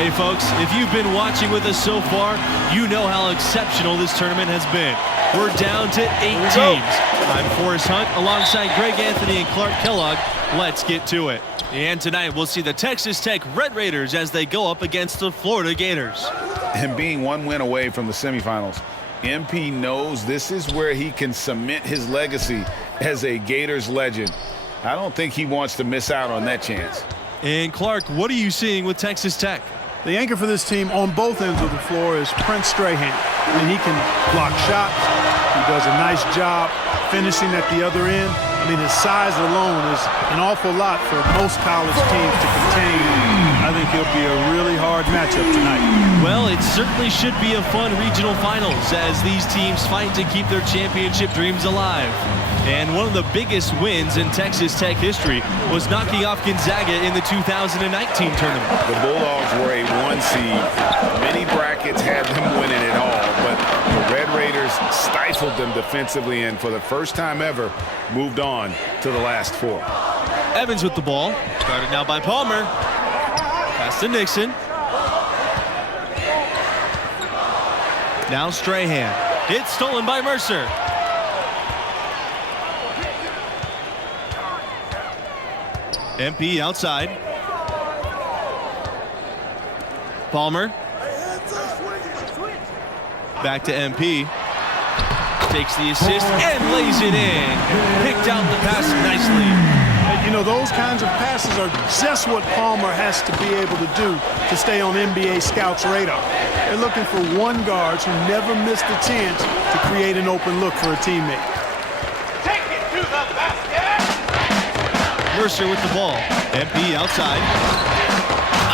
Hey folks, if you've been watching with us so far, you know how exceptional this tournament has been. We're down to 8 teams. I'm Forrest Hunt alongside Greg Anthony and Clark Kellogg. Let's get to it. And tonight we'll see the Texas Tech Red Raiders as they go up against the Florida Gators. And being one win away from the semifinals, MP knows this is where he can cement his legacy as a Gators legend. I don't think he wants to miss out on that chance. And Clark, what are you seeing with Texas Tech? The anchor for this team on both ends of the floor is Prince Strahan. And he can block shots. He does a nice job finishing at the other end. I mean, his size alone is an awful lot for most college teams to contain. I think he'll be a really hard matchup tonight. Well, it certainly should be a fun regional finals as these teams fight to keep their championship dreams alive. And one of the biggest wins in Texas Tech history was knocking off Gonzaga in the 2019 tournament. The Bulldogs were a 1 seed. Many brackets had them winning it all, but the Red Raiders stifled them defensively and for the first time ever moved on to the last 4. Evans with the ball. Guarded now by Palmer. Pass to Nixon. Now Strahan. It's stolen by Mercer. MP outside. Palmer. Back to MP. Takes the assist and lays it in. Picked out the pass nicely. You know, those kinds of passes are just what Palmer has to be able to do to stay on NBA scouts' radar. They're looking for one guard who never missed a chance to create an open look for a teammate. Take it to the basket! Mercer with the ball. MP outside.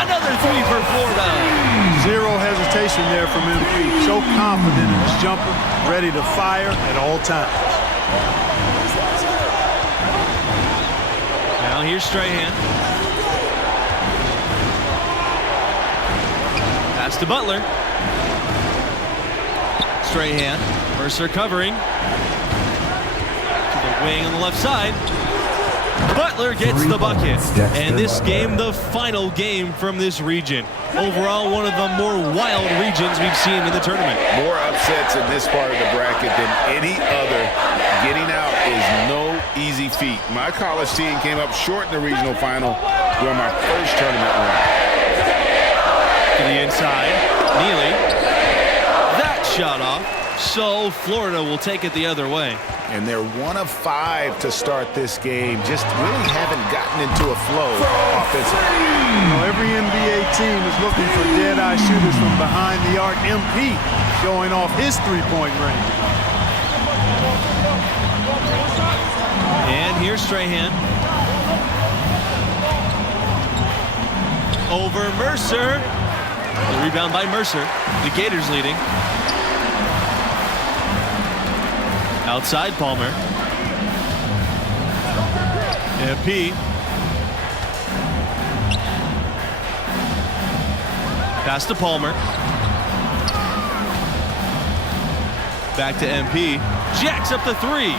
Another 3 for Florida. Zero hesitation there from MP. So confident in his jumper, ready to fire at all times. Now here's Strahan. Pass to Butler. Strahan. Mercer covering. To the wing on the left side. Butler gets the bucket. And this game, the final game from this region. Overall, one of the more wild regions we've seen in the tournament. More upsets in this part of the bracket than any other. Getting out is no easy feat. My college team came up short in the regional final during my first tournament run. To the inside. Neely. That shot off. So Florida will take it the other way. And they're 1 of 5 to start this game. Just really haven't gotten into a flow offensively. You know, every NBA team is looking for dead-eye shooters from behind the arc. MP showing off his three-point range. And here's Strahan. Over Mercer. The rebound by Mercer. The Gators leading. Outside Palmer. MP. Pass to Palmer. Back to MP. Jacks up the 3.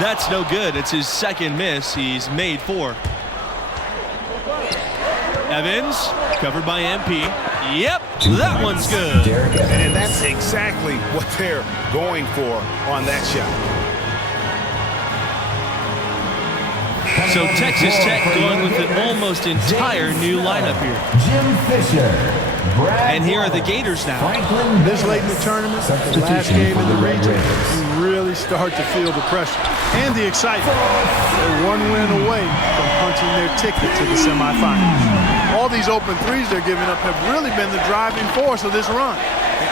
That's no good. It's his second miss. He's made 4. Evans, covered by MP. Yep, that one's good. And that's exactly what they're going for on that shot. So Texas Tech going with an almost entire new lineup here. Jim Fisher. And here are the Gators now. This late in the tournament, the last game in the region, you really start to feel the pressure and the excitement. They're 1 win away from punching their ticket to the semifinals. All these open threes they're giving up have really been the driving force of this run.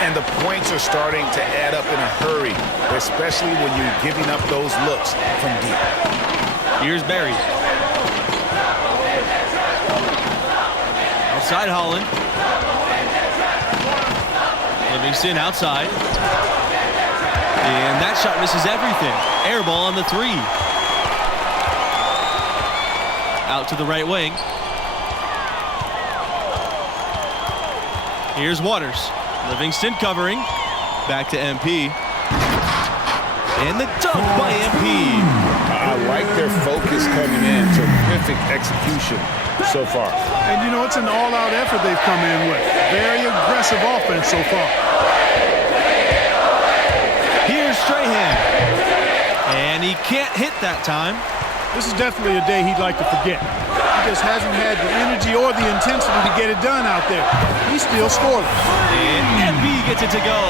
And the points are starting to add up in a hurry, especially when you're giving up those looks from deep. Here's Barry. Outside Holland. Livingston outside. And that shot misses everything. Air ball on the 3. Out to the right wing. Here's Waters. Livingston covering. Back to MP. And the dunk by MP. I like their focus coming in. Terrific execution so far. And, you know, it's an all-out effort they've come in with. Very aggressive offense so far. Here's Strahan. And he can't hit that time. This is definitely a day he'd like to forget. He just hasn't had the energy or the intensity to get it done out there. He's still scoreless. And MB gets it to go.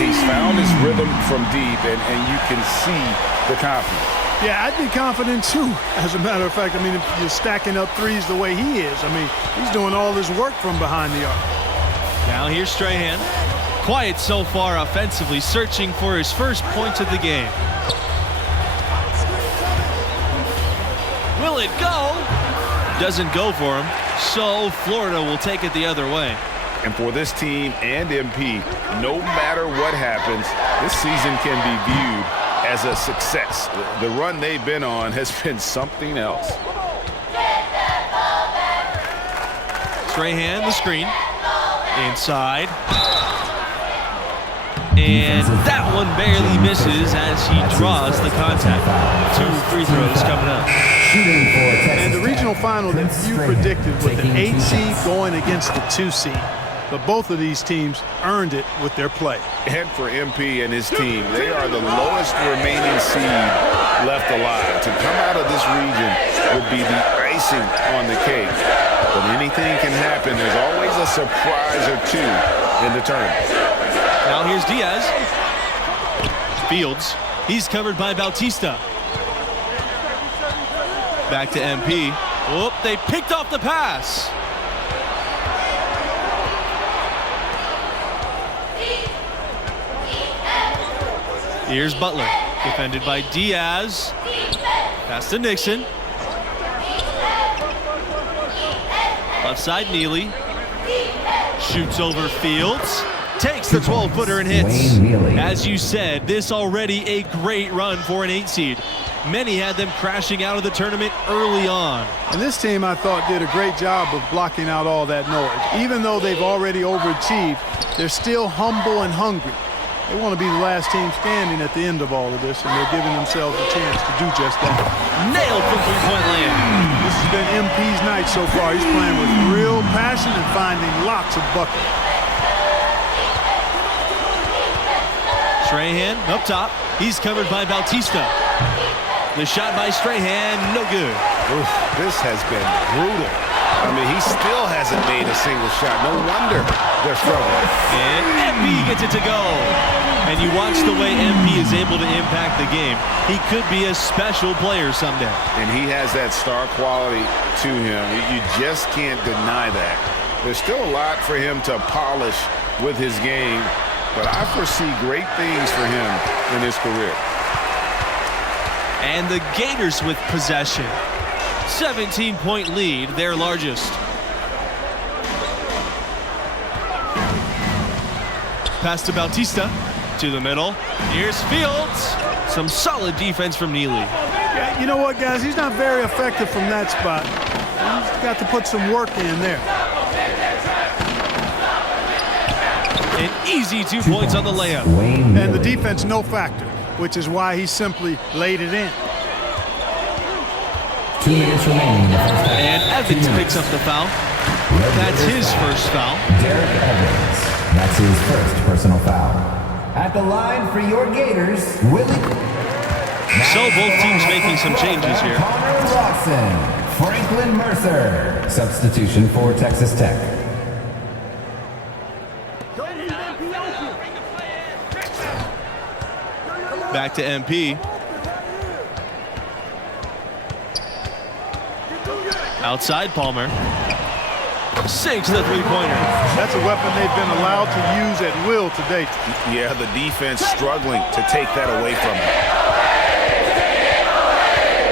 He's found his rhythm from deep, and you can see the confidence. Yeah, I'd be confident too. As a matter of fact, I mean, if you're stacking up threes the way he is, I mean, he's doing all his work from behind the arc. Now here's Strahan. Quiet so far offensively, searching for his first points of the game. Will it go? Doesn't go for him, so Florida will take it the other way. And for this team and MP, no matter what happens, this season can be viewed as a success. The run they've been on has been something else. Strahan, the screen. Inside. And that one barely misses as he draws the contact. 2 free throws coming up. And the regional final that few predicted with an 8 seed going against the 2 seed. But both of these teams earned it with their play. And for MP and his team, they are the lowest remaining seed left alive. To come out of this region would be the icing on the cake. But anything can happen. There's always a surprise or two in the tournament. Now here's Diaz. Fields. He's covered by Bautista. Back to MP. Whoop, they picked off the pass. Here's Butler, defended by Diaz. Pass to Nixon. Left side, Neely. Shoots over Fields. Takes the 12-footer and hits. As you said, this already a great run for an 8 seed. Many had them crashing out of the tournament early on. And this team, I thought, did a great job of blocking out all that noise. Even though they've already overachieved, they're still humble and hungry. They want to be the last team standing at the end of all of this, and they're giving themselves a chance to do just that. Nailed from three-point land. This has been MP's night so far. He's playing with real passion and finding lots of buckets. Strahan up top. He's covered by Bautista. The shot by Strahan, no good. Oof, this has been brutal. I mean, he still hasn't made a single shot. No wonder they're struggling. And MP gets it to go. And you watch the way MP is able to impact the game. He could be a special player someday. And he has that star quality to him. You just can't deny that. There's still a lot for him to polish with his game, but I foresee great things for him in his career. And the Gators with possession. 17-point lead, their largest. Pass to Bautista. To the middle. Here's Fields. Some solid defense from Neely. Yeah, you know what, guys? He's not very effective from that spot. He's got to put some work in there. An easy 2 points on the layup. And the defense, no factor, which is why he simply laid it in. 2 minutes remaining in the first half. And Evans picks up the foul. That's his first foul. Derek Evans. That's his first personal foul. At the line for your Gators, Willie. So both teams making some changes here. Connor Watson, Franklin Mercer. Substitution for Texas Tech. Back to MP. Outside Palmer. Sinks the three-pointer. That's a weapon they've been allowed to use at will to date. Yeah, the defense struggling to take that away from them.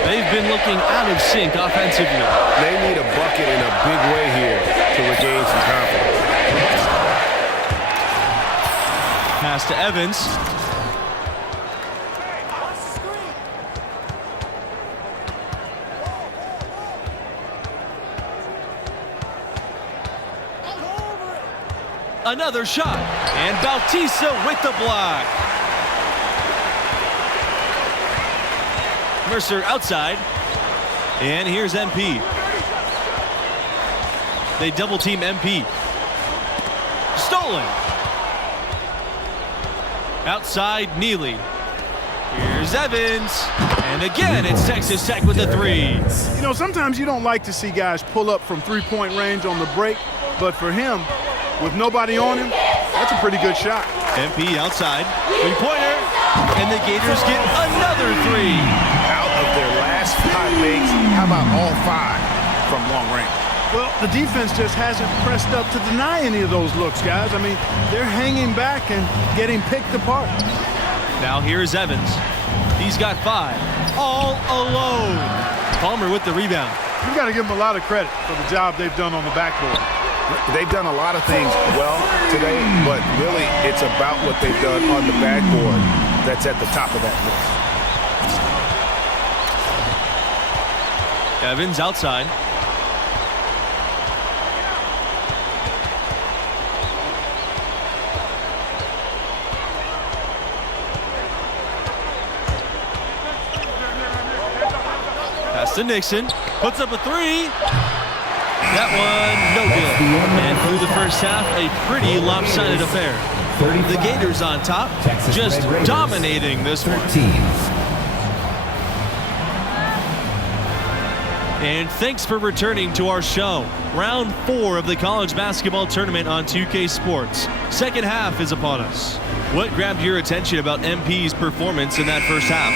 They've been looking out of sync offensively. They need a bucket in a big way here to regain some confidence. Pass to Evans. Another shot, and Bautista with the block. Mercer outside. And here's MP. They double team MP. Stolen. Outside Neely. Here's Evans. And again, it's Texas Tech with the three. You know, sometimes you don't like to see guys pull up from three-point range on the break, but for him, with nobody on him, that's a pretty good shot. MP outside. Three-pointer. And the Gators get another three. Out of their last 5 makes, how about all 5 from long range? Well, the defense just hasn't pressed up to deny any of those looks, guys. I mean, they're hanging back and getting picked apart. Now here's Evans. He's got 5. All alone. Palmer with the rebound. You've got to give them a lot of credit for the job they've done on the backboard. They've done a lot of things well today, but really it's about what they've done on the backboard that's at the top of that list. Evans outside. Pass to Nixon. Puts up a three. That one, no good. And through the first half, a pretty lopsided affair. The Gators on top, just dominating this one. And thanks for returning to our show. Round 4 of the college basketball tournament on 2K Sports. Second half is upon us. What grabbed your attention about MP's performance in that first half?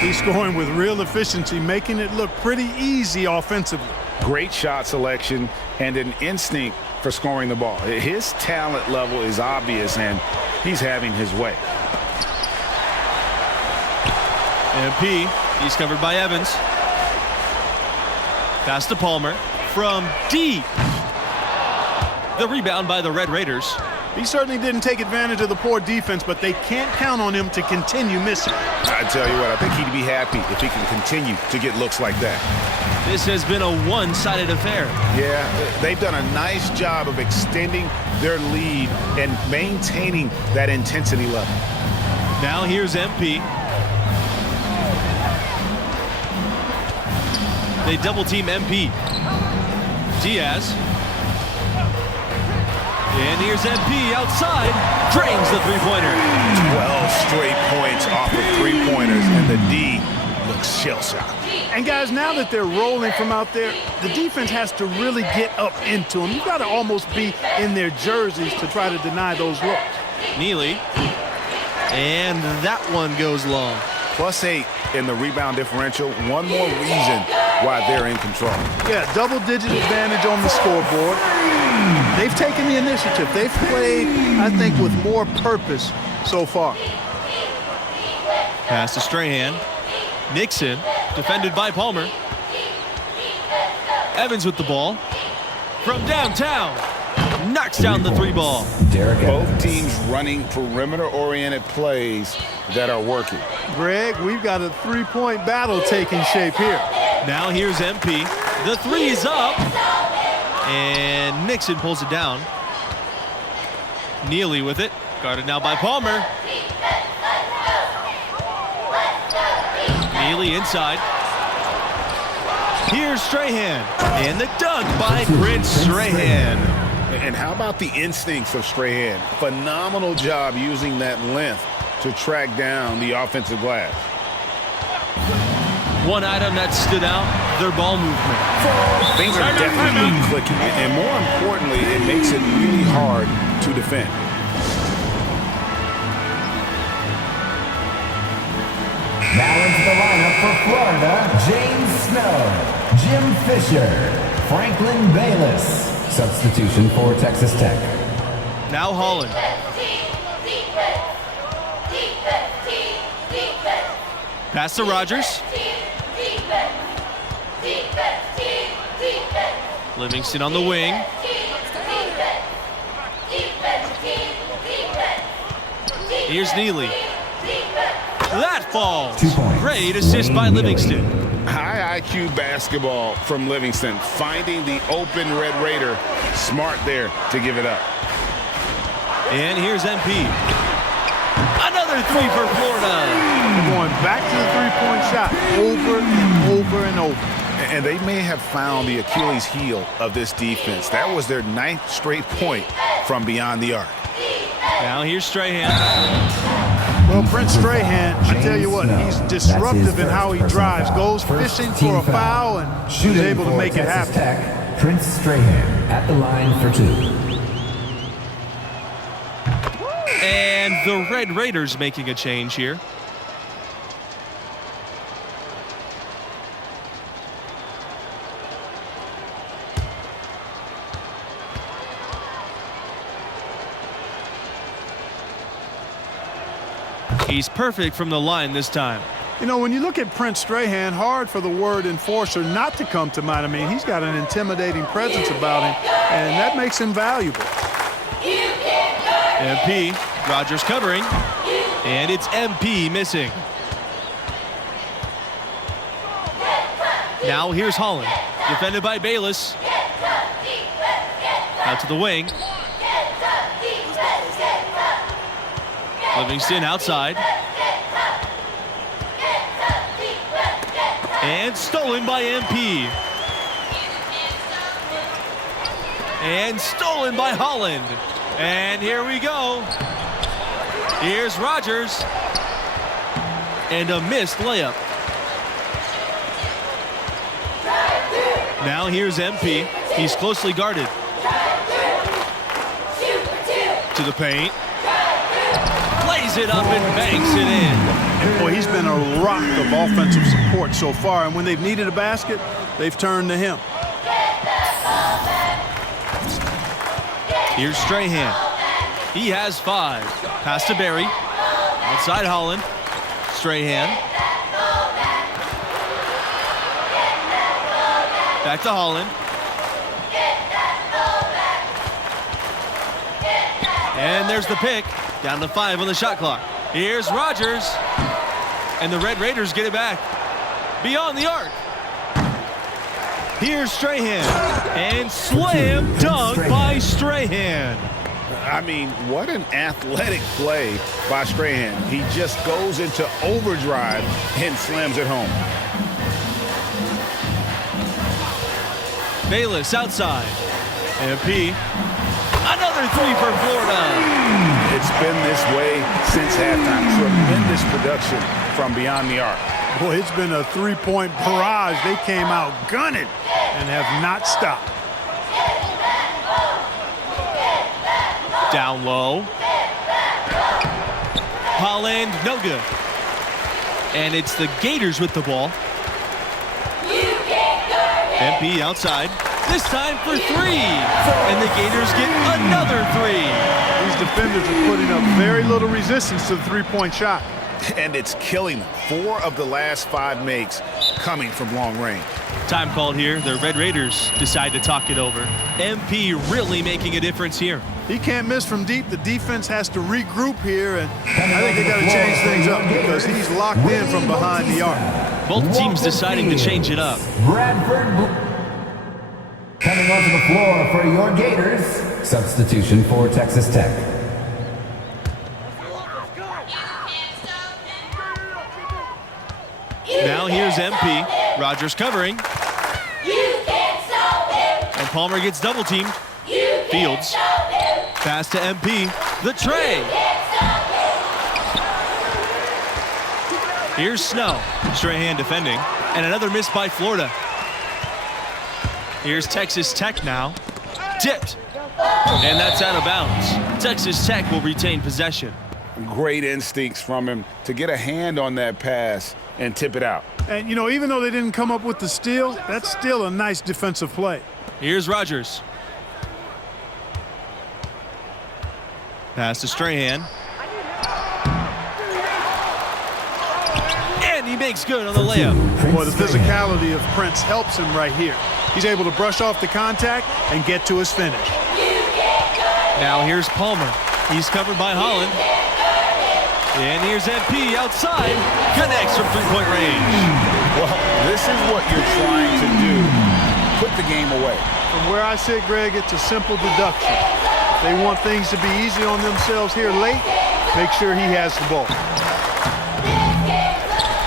He's scoring with real efficiency, making it look pretty easy offensively. Great shot selection and an instinct for scoring the ball. His talent level is obvious, and he's having his way. MP, he's covered by Evans. Pass to Palmer from deep. The rebound by the Red Raiders. He certainly didn't take advantage of the poor defense, but they can't count on him to continue missing. I tell you what, I think he'd be happy if he can continue to get looks like that. This has been a one-sided affair. Yeah, they've done a nice job of extending their lead and maintaining that intensity level. Now here's MP. They double team MP. Diaz. And here's MP outside. Drains the three-pointer. 12 straight points off of three-pointers, and the D looks shell-shocked. And guys, now that they're rolling from out there, the defense has to really get up into them. You've got to almost be in their jerseys to try to deny those looks. Neely. And that one goes long. +8 in the rebound differential. One more reason why they're in control. Yeah, double-digit advantage on the scoreboard. They've taken the initiative. They've played, I think, with more purpose so far. Pass to Strahan. Nixon, defended by Palmer. Evans with the ball. From downtown. Knocks down the three ball. Both teams running perimeter-oriented plays that are working. Greg, we've got a three-point battle taking shape here. Now here's MP. The three is up. And Nixon pulls it down. Neely with it. Guarded now by Palmer. Neely inside. Here's Strahan. And the dunk by Prince Strahan. And how about the instincts of Strahan? Phenomenal job using that length to track down the offensive glass. One item that stood out, their ball movement. Things are definitely clicking. And more importantly, it makes it really hard to defend. Now into the lineup for Florida, James Snow, Jim Fisher, Franklin Bayless. Substitution for Texas Tech. Now Holland. Pass to Rogers. Livingston on the wing. Here's Neely. That falls. 2 points. Great assist by Livingston. High IQ basketball from Livingston, finding the open Red Raider. Smart there to give it up. And here's MP. Another Another three for Florida. They're going back to the three-point shot over and over and over. And they may have found the Achilles heel of this defense. That was their 9th straight point from beyond the arc. Now here's Strahan. Well, Prince Strahan, I tell you what, he's disruptive in how he drives. Goes fishing for a foul and is able to make it happen. Tech, Prince Strahan at the line for 2. And the Red Raiders making a change here. He's perfect from the line this time. You know, when you look at Prince Strahan, hard for the word enforcer not to come to mind. I mean, he's got an intimidating presence about him, and that makes him valuable. MP, Rogers covering, and it's MP missing. Now here's Holland, defended by Bayless. Out to the wing. Livingston outside. And stolen by MP. And stolen by Holland. And here we go. Here's Rogers. And a missed layup. Now here's MP. He's closely guarded. To the paint. Lays it up and banks it in. And boy, he's been a rock of offensive support so far. And when they've needed a basket, they've turned to him. Here's Strahan. He has 5. Pass to Barry. Outside Holland. Strahan. Back to Holland. And there's the pick. Down to 5 on the shot clock. Here's Rogers. And the Red Raiders get it back. Beyond the arc. Here's Strahan. And slam dunk by Strahan. I mean, what an athletic play by Strahan. He just goes into overdrive and slams it home. Bayless outside. MP. Another three for Florida. It's been this way since halftime. Tremendous production from beyond the arc. Boy, it's been a three-point barrage. They came out gunning and have not stopped. Down low. Holland, no good. And it's the Gators with the ball. MP outside. This time for 3. And the Gators get another 3. These defenders are putting up very little resistance to the three-point shot. And it's killing them. 4 of the last 5 makes coming from long range. Time called here. The Red Raiders decide to talk it over. MP really making a difference here. He can't miss from deep. The defense has to regroup here, and I think they got to change things up because he's locked in from behind the arc. Both teams deciding to change it up. Bradford coming onto the floor for your Gators. Substitution for Texas Tech. Now here's MP. Rogers covering. And Palmer gets double teamed. Fields. Pass to MP. The tray. Here's Snow. Strahan defending. And another miss by Florida. Here's Texas Tech now. Tipped. And that's out of bounds. Texas Tech will retain possession. Great instincts from him to get a hand on that pass and tip it out. And, you know, even though they didn't come up with the steal, that's still a nice defensive play. Here's Rogers. Pass to Strahan. And he makes good on the layup. Boy, the physicality of Prince helps him right here. He's able to brush off the contact and get to his finish. Now here's Palmer. He's covered by Holland. And here's MP outside. Connects from three-point range. Well, this is what you're trying to do. Put the game away. From where I sit, Greg, it's a simple deduction. They want things to be easy on themselves here late. Make sure he has the ball.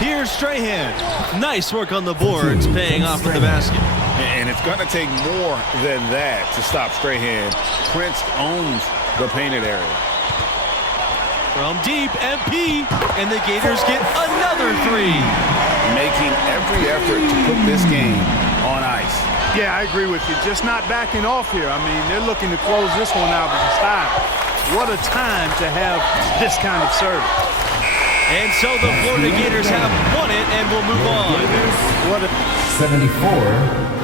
Here's Strahan. Nice work on the boards, paying off with the basket. And it's going to take more than that to stop Strahan. Prince owns the painted area. From deep, MP, and the Gators get another three. Making every effort to put this game on ice. Yeah, I agree with you. Just not backing off here. I mean, they're looking to close this one out in style. What a time to have this kind of service. And so the Florida Gators have won it and will move on. What a 74